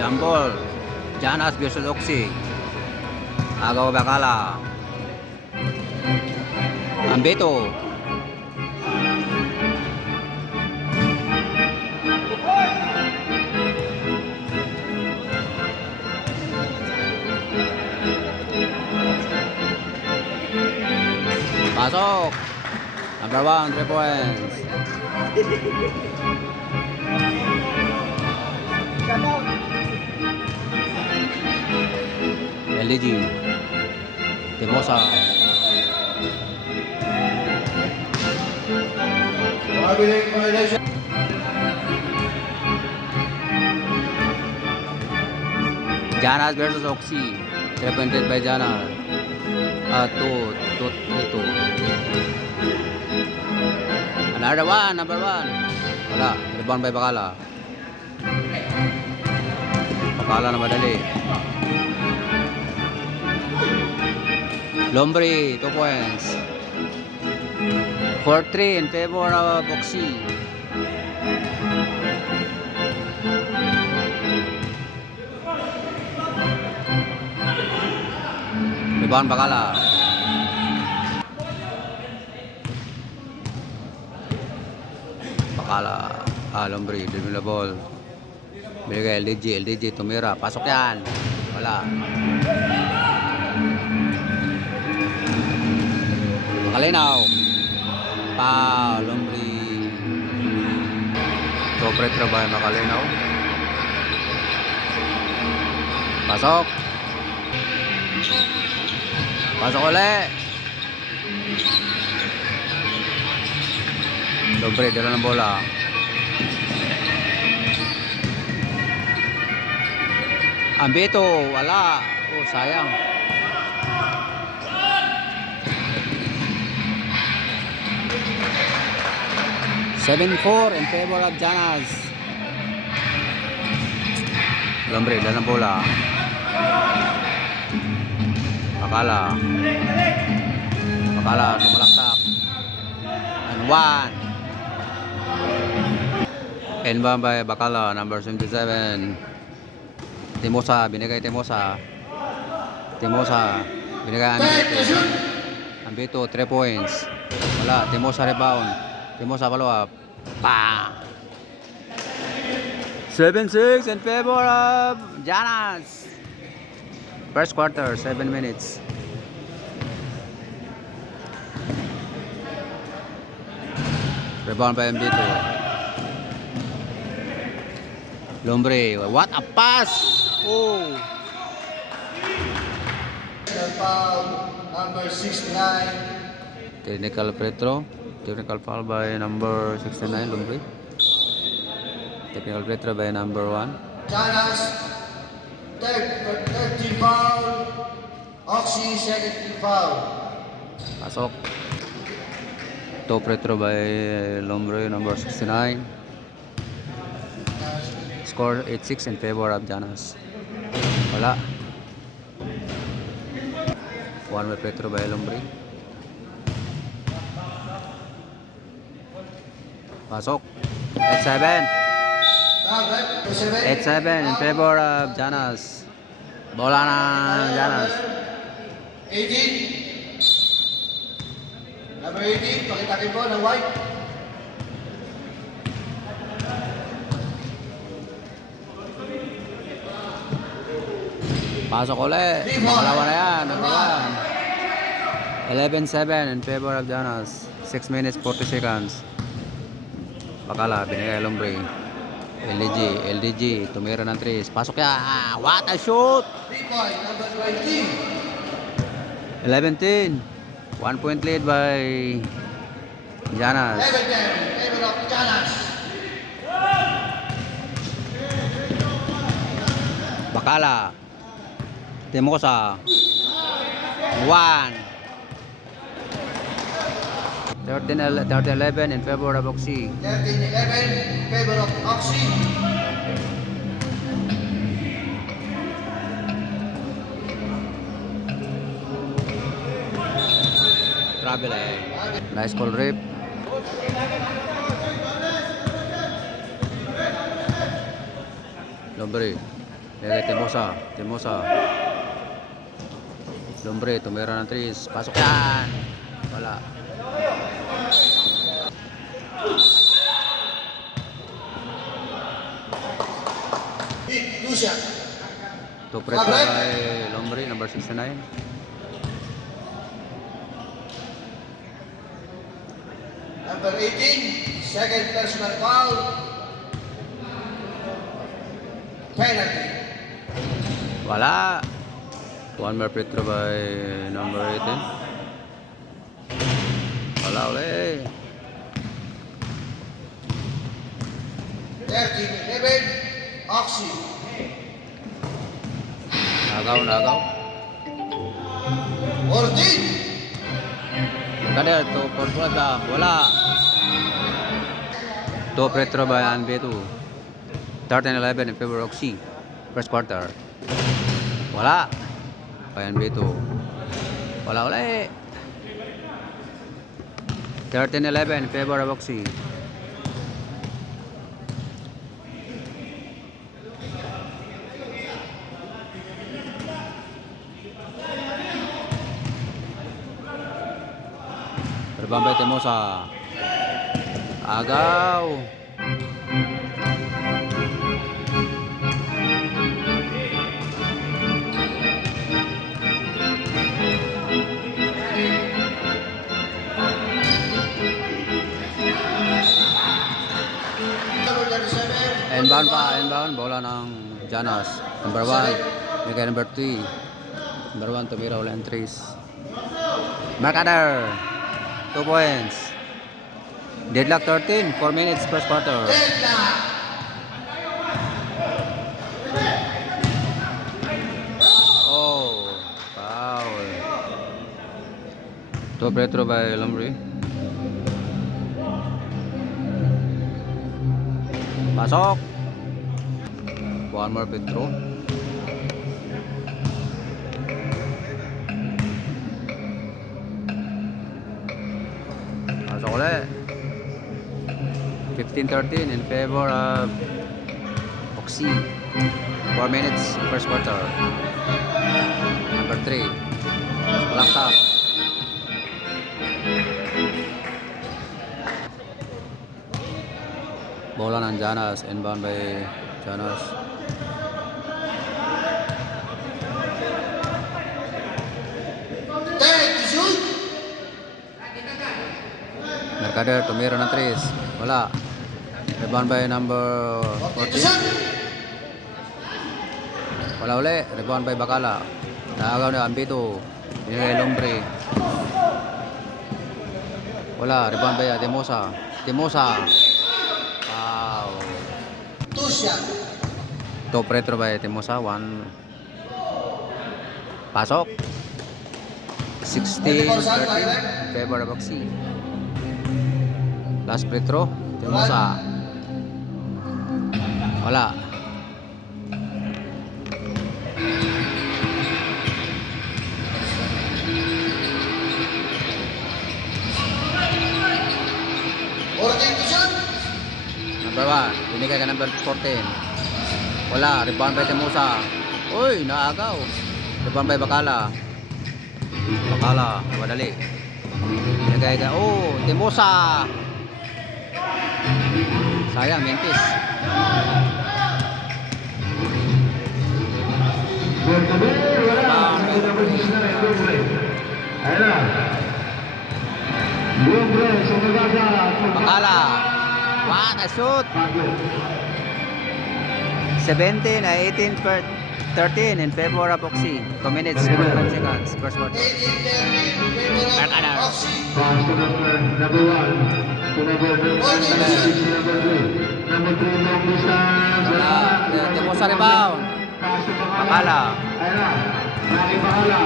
Jambol, Janas versus Oxy. Agaw Bacala. Ambeto. Pasok. Number 1, 3 points. LDG. Timosa. Janas versus Oxy. 3 pointed by Janas. 2. Another one, number 1. Wala. Rebound by Bacala. Bacala na madali. Lombre, 2 points. 4-3 in favor of Oxy. Rebound Bacala. Lombre, dribble the ball. Binigay LDG, tumira. Pasok yan. Wala. Makalinaw. Lombre. Sobre trabaho Makalinaw. Pasok. Pasok ulit. Lombre, dala ng bola. Ambeto, wala. Oh, sayang. (7-4) in favor of Janas. Lombre, dala ng bola. Bacala, tumalaktak. And 1. Inbound by Bacala, number 77. Timosa, binigay Timosa, binigay Ambeto, 3 points. Wala, Timosa rebound. Timosa follow up. 7-6 in favor of Janas. First quarter, 7 minutes. Rebound by Ambeto. Lombre, what a pass! Oh! Foul number 69. Technical foul by number 69, Lombre. Technical free throw by number 1. Janas, third team foul. Oxy, second team foul. Pasok. Top free throw by Lombre, number 69. Score 8-6 in favor of Janas. Wala. 1 way free throw by Lombre. Pasok. 8-7. 8-7 in favor of Janas. Bola na Janas. 18. Number 18, pakitakin po ng white. Pasok ulit. Makalawa na yan. Number 1. 11-7 in favor of Janas. 6 minutes 40 seconds. Bacala, binigay Lombre. LDG, tumira ng 3. Pasok yan. What a shoot! 3 point, number 20. 11-10. 1 point lead by Janas. 11-10, favor of Janas. Bacala. Timosa. 1. 13-11 in favor of Oxy. 13-11, favor of Oxy. Travel Nice call rip. Lombre. Bigay Timosa. Timosa. Lombre, tumira ng 3. Pasok yan. Wala. Lucia. To preto by Lombre, number 69. Number 18, second personal foul. Penalty. Wala. One more free throw by number 18. Wala ulit. 13-11, Oxy. Nagaw. 14. Kader, to Portugal. Wala. To free throw by Anbetu. 13-11 in favor of Oxy. First quarter. Wala. By Anbetu. Wala ulit. 13-11 in favor of Oxy. Terbambay Timosa. Agaw. Number 37. Inbound. Bola ng Janas. Number 1. Bigay number 3. Number 1, tumira ulit ang 3. Mercader. 2 points. Deadlock 13. 4 minutes first quarter. Deadlock. Oh, foul. To retro by Lombre. Pasok. One more free throw. Pasok ulit. 15-13 in favor of Oxy. 4 minutes first quarter. Number 3. Walang top. Bola ng Janas. Inbound by Janas. Take the shoot. Mercader, tumira ng 3. Wala. Rebound by number Take the 14. shoot. Wala uli. Rebound by Bacala. Naagaw na Ambito. Binigay Lombre. Wala. Rebound by Timosa. Wow. Two shot. Top retro by Timosa. 1. Pasok. 16-13. Favor of Oxy. Last free throw. Timosa. Wala. Or take the shot. Number 1. Binigay ka number 14. Wala. Rebound by Timosa. Uy, naagaw. Rebound by Bacala. Madali. Binigay ka. Oh, Timosa. Sayang, Memphis. Bacala. What a shoot. 17-13 in favor of Oxy. 2 minutes, 45 seconds. First quarter. 18-13, Mercader. Oxy. Number 1 to number 6 to number 3. Number 3 long distance. Wala. Timosa rebound. Pass to Bacala. Ayun na. Rocky Bacala.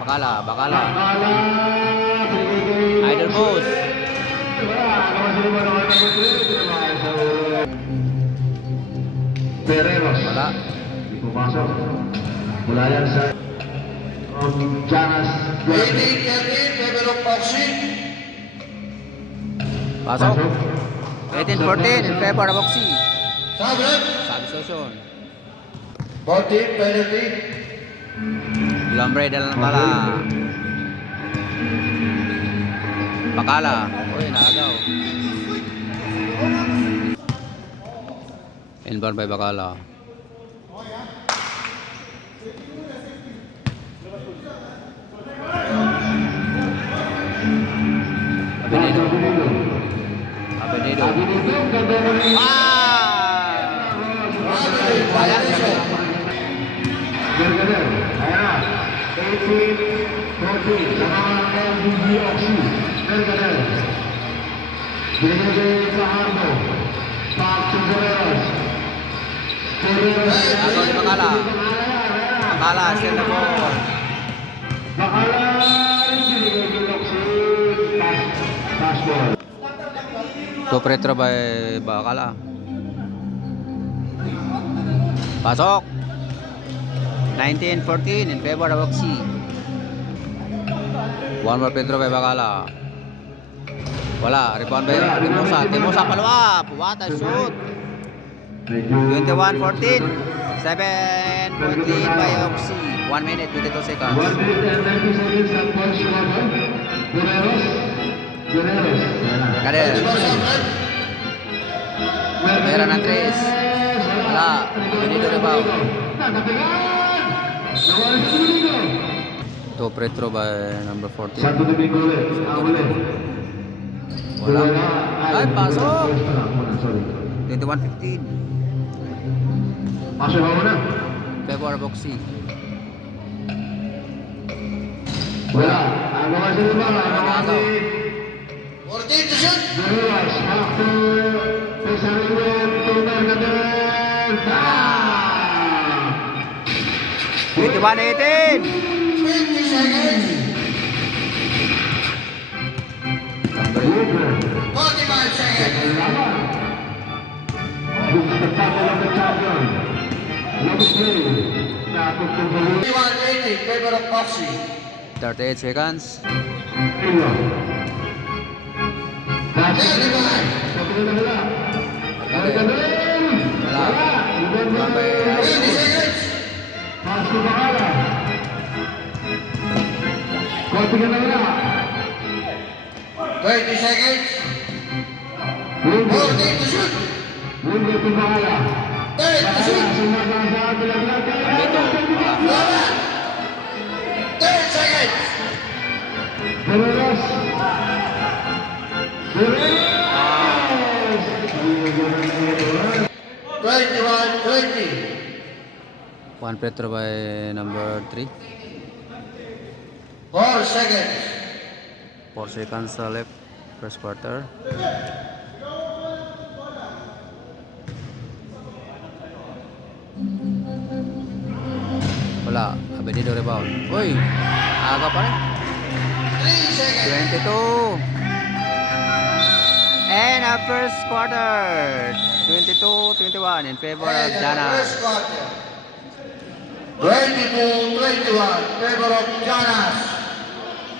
Bacala. Bacala. Idol post. Wala. Naman sila ba naman number 3? Pereros. Wala. Hindi pumasok. Mula yan sa Janas. 18-13, level of Oxy. Pasok. 18-14 in favor of Oxy. Sabrek. Substitution. 14, penalty. Lombre del Bala. Bakala. Uy, nakagaw. Inbound by Bakala. Abenido. Abenido. Ah! Sayang siya. Bergener, ayan. 18-14, sama LBG Oxy. Bergener. Binigay sa Harbo. Pak to Guerreros. Ako ni Bakala. Bakala, still na ball. Bakala, binigay kay Oxy. Pass ball. Top retro by Bakala. Pasok. 19-14 in favor of Oxy. One more Pedro by Bakala. Wala. Rebound by Timosa. Timosa paluwap. What a shoot. 21-14. 7 point lead by Oxy. 1 minute, 22 seconds. 1 minute and 90 seconds at first level. Guerreros. Guerreros. Kader. Pera ng 3. Wala. Benito rebound. Top retro by number 14. Satu Domingo ulit. Wala. Ay, pasok. Sorry. 21-15. Pasok ako na. Favor of Oxy. Wala. Ano ka sa iba? Ano 14 to shoot. Guerreros. Back to Pesariwan. To Bergader. 21-18. 20 seconds. 45 seconds. Yung spectacle of the champion. Love play. Tapos kung balik. 21-18, favor of Oxy. 38 seconds. Kapag na wala. Kader. Wala. Rebound by 20 Oxy. seconds. Pass to Bakala. Kapag na wala. 20 seconds. Wingo. 14 to shoot. Wingo to Bakala. 10 to shoot. Sumasasa. Benito. Wala. 10 seconds. Guerreros. Guerreros. 21-20. One Petro by number 3. 4 seconds. 4 seconds left. First quarter. Wala. Abenido rebound. Uy! Aga pa rin. 3 seconds. 22. And our first quarter. 22-21 in favor of And the Jana. first quarter. 22-21, favor of Janas.